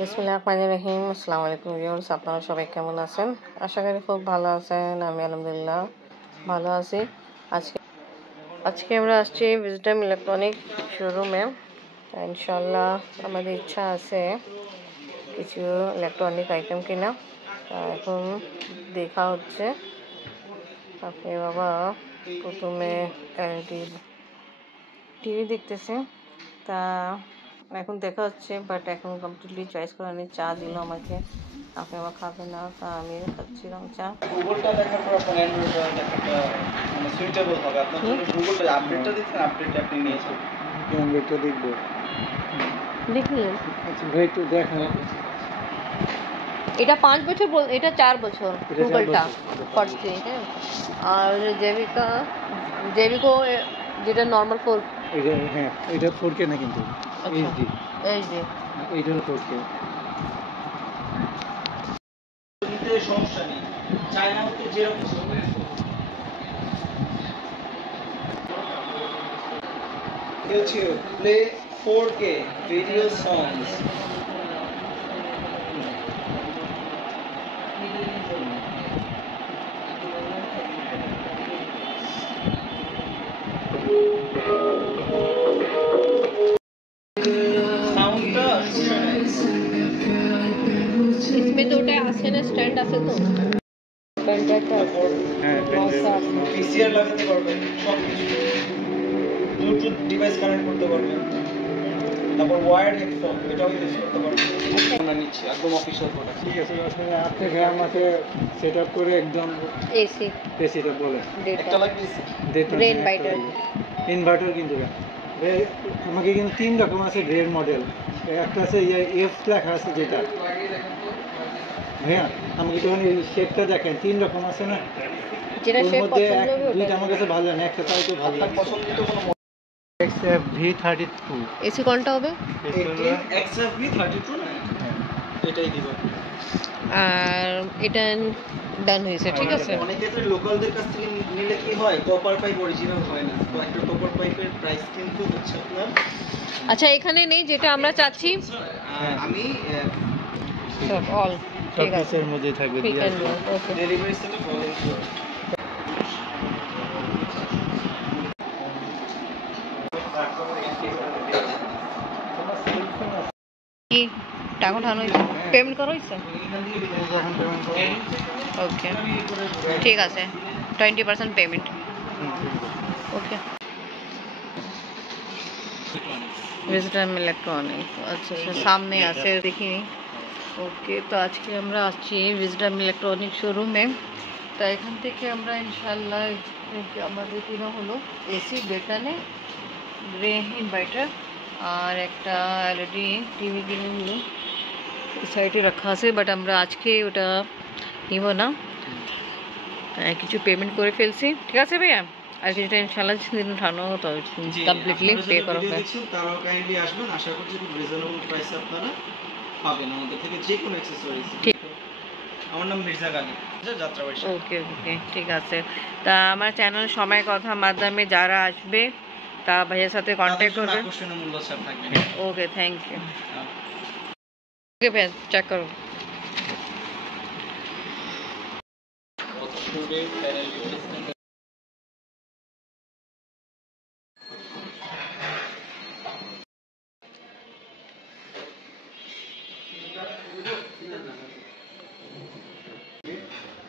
বিসমিল্লাহির রহমানির রহিম। আসসালামু আলাইকুম ভিউয়ার্স, আপনারা সবাই কেমন আছেন? আশা করি খুব ভালো আছেন। আমি আলহামদুলিল্লাহ ভালো আছি। আজকে আমরা আসছি ভিজডম ইলেকট্রনিক শোরুমে। ইনশাল্লাহ আমাদের ইচ্ছা আছে কিছু ইলেকট্রনিক আইটেম কিনা। এখন দেখা হচ্ছে। আপনি বাবা প্রথমে টিভি দেখতেছে, তা এখন দেখা হচ্ছে, বাট এখন কমপ্লিটলি চয়েস করে নি। চা দিল আমাকে, আপনি আবার খাবে না, তা আমি খাচ্ছিলাম চা। গুগলটা দেখার পর আপনার অ্যান্ড্রয়েডটা দেখাটা মানে সুইটেবল হবে আপনার জন্য। গুগলটা আপডেটটা দিচ্ছেন, আপডেটটা আপনি নিয়েছেন। অ্যান্ড্রয়েডটা দেখবো, দেখলেন? আচ্ছা ভাই একটু দেখান। এটা 5 বছর, এটা 4 বছর গুগলটা ফার্স্টে। হ্যাঁ, আর জেভিকো যেটা নর্মাল 4। এটা হ্যাঁ, এটা 4K না কিন্তু এইচডি। এইচডি এইটা 4K। নিতে সমস্যা নেই, চায়না হতে যেরকম YouTube play 4K video songs. इसमें तो स्टैंड আছে তো ব্যান্ডটা আছে। হ্যাঁ, পিসিআর লাগাতে পারবেন, সবকিছু ব্লুটুথ ডিভাইস কানেক্ট করতে পারবেন, তারপর ওয়্যার্ড হেডফোন এটাও ইউজ করতে পারবেন। আমরা নিচ্ছি একদম অফিশিয়াল প্রোডাক্ট। ঠিক আছে, আসলে আপনি আমাকে সেটআপ করে একদম এসিটা বলে একটা লাগবে ব্রেন বাইটার ইনভার্টার কিন্তু আমাকে কিন্তু 3 রকম আছে গ্রেড মডেল। একটা আছে এফ লেখা আছে যেটা, হ্যাঁ আমাকে তখন এই শেপটা দেখেন 3 রকম আছে না, যেটা শেপ পছন্দ হবে দুইটা আমার কাছে ভালো লাগে, একটা তাই তো ভালো লাগে। পছন্দিত কোনো XFV32 এসি কোনটা হবে? XFV32 না, এটাই দিব। আর এটা ডান হয়েছে, ঠিক আছে। অনেক ক্ষেত্রে লোকালদের কাছ থেকে নিলে কি হয়, কপার পাইপ অরিজিনাল হয় না, তো একটা কপার পাইপের প্রাইস কিন্তু হচ্ছে আপনার। আচ্ছা, এখানে নেই যেটা আমরা চাচ্ছি। আমি সব অল ঠিক আছে, এর মধ্যেই থাকবে, pick and roll. Okay, delivery সাথে ফলো করুন। কি টাকা উঠানো হয়েছে? পেমেন্ট করা হয়েছে? ওকে, ঠিক আছে, 20% পেমেন্ট। ওকে, ভিজডম ইলেকট্রনিক। আচ্ছা আচ্ছা, সামনে আছে, দেখিনি। ওকে, তো আজকে আমরা আসছি ভিজডম ইলেকট্রনিক শোরুমে। তো এখান থেকে আমরা ইনশাল্লাহ আমাদের কিনা হলো এসি বেটানে গ্রে ইনভার্টার আর একটা এলইডি টিভি কিনে নিই। সাইডে রাখা আছে, বাট আমরা আজকে ওটা নিব না, কিছু পেমেন্ট করে ফেলছি। ঠিক আছে ভাইয়া, আর কিছুটা ইনশাআল্লাহ দিন ঠানো হতো কমপ্লিটলি পে করা হবে। তারাও কাইন্ডলি আসবেন, আশা করছি খুব রিজনেবল প্রাইসে আপনারা পাবেন আমাদের থেকে যে কোনো অ্যাকসেসরিজ। ঠিক, আমার নাম মির্জা গালি, যাত্রাবাড়ি। ওকে ওকে, ঠিক আছে। তা আমার চ্যানেল সময় কথা মাধ্যমে যারা আসবে তা ভাইয়ের সাথে কন্ট্যাক্ট করবে। আকর্ষণীয় মূল্য ছাড় থাকবে। ওকে, থ্যাংক ইউ। ওকে ভাইয়া, চেক করো।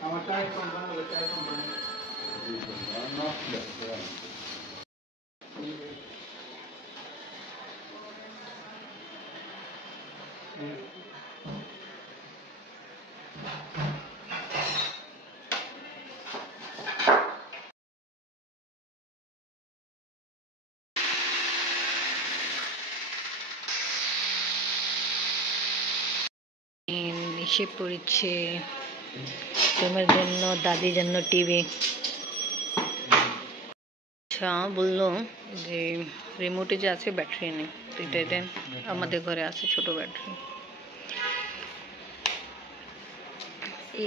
আমার টাইপ কোম্পানি, টাইপ কোম্পানি এসে পড়েছে তোমার জন্য, দাদির জন্য টিভি। আচ্ছা, বললো যে রিমোটে যে আছে ব্যাটারি নেই, তো এটাই দেন। আমাদের ঘরে আছে ছোট ব্যাটারি।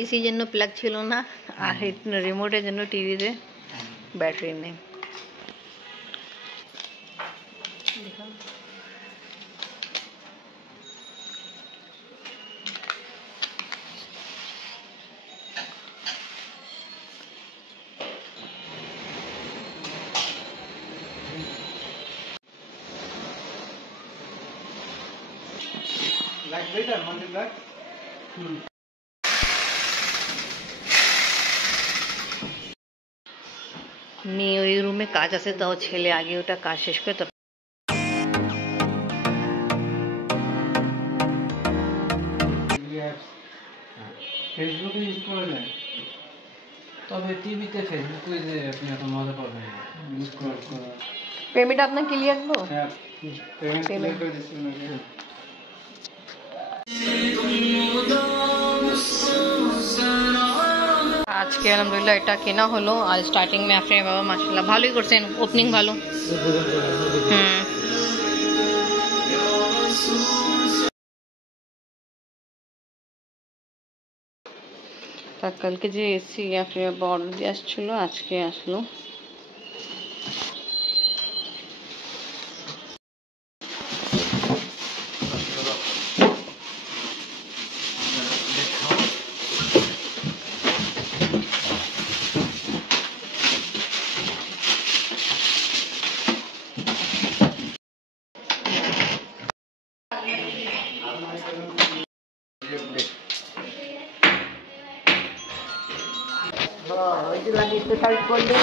এসির জন্য প্লাগ ছিল না, আর রিমোটের জন্য টিভিতে ব্যাটারি নেই। মেয়ে ওই রুমে কাজ আছে, তাও ছেলে আগে ওটা কাজ শেষ করে তো ফেসবুকে ইউজ করে নেন, তবে টিভিতে ফেসবুকে যে আপনি এত মজা পাবেন না ইউজ করার পর। পেমেন্ট আপনার ক্লিয়ার হলো? হ্যাঁ, পেমেন্ট ক্লিয়ার করে দিচ্ছি ওনাকে। আজকে আলহামদুলিল্লাহ এটা কেনা হলো। আর স্টার্টিং में আপনি বাবা মাশাআল্লাহ ভালোই করছেন, ওপেনিং ভালো। তা কালকে যে এসি আপনি বাবা অর্ডার দিয়ে আসছিল, আজকে আসলো। লাগিয়ে টাইট করলে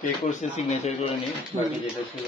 পে করছে, সিগনেচার করে নিই, বাকি যেটা ছিল।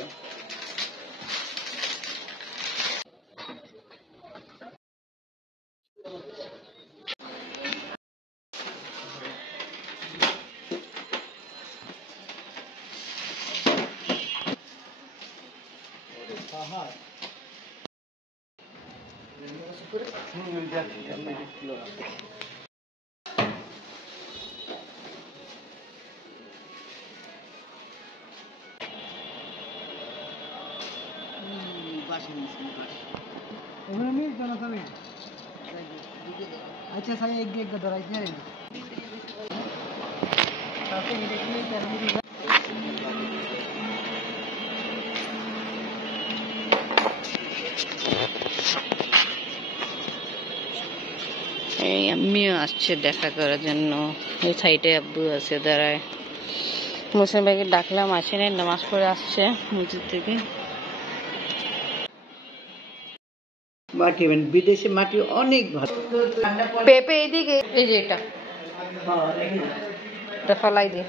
अच्छा सही एक एक का दराज है साथे देखने के এই আম্মিও আসছে দেখা করার জন্য। এই সাইডে আব্বু আছে দাঁড়ায়। মুসলিম ভাইকে ডাকলাম, আসেনি, নামাজ পড়ে আসছে মসজিদ থেকে। মাটি মানে বিদেশি মাটি অনেক ভালো। পেঁপে এদিকে, এই যে এটা এটা ফেলাই দি।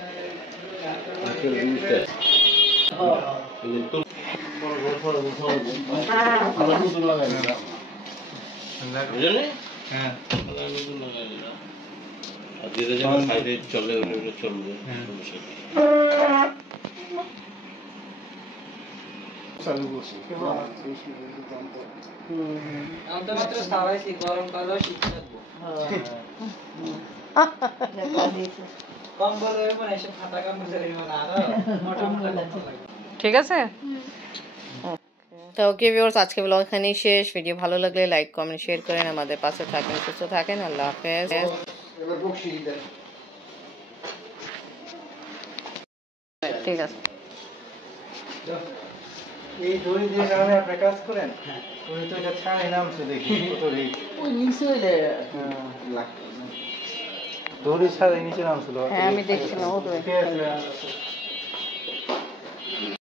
হ্যাঁ, চলে চালু করছি। আমাদের মাত্র সারাইছি, গরম কালো শীত থাকবো। কম্বল হয়ে মানে এসব খাতা কামড় ধরে মানে আরো মোটা মোটা লাগবে। ঠিক আছে। তো ওকে ভিউয়ার্স, আজকে ব্লগ এখানেই শেষ। ভিডিও ভালো লাগলে লাইক কমেন্ট শেয়ার করেন, আমাদের পাশে থাকেন, সুস্থ থাকেন। আল্লাহ হাফেজ। ঠিক আছে। এই দড়ি দিয়ে কারণে আপনি কাজ করেন, ওই তো এটা ছাড়াই নামছে দেখি কত রিক। ওই নিচে হইলে দড়ি ছাড়াই নিচে নামছিল। হ্যাঁ আমি দেখছিলাম। ঠিক আছে।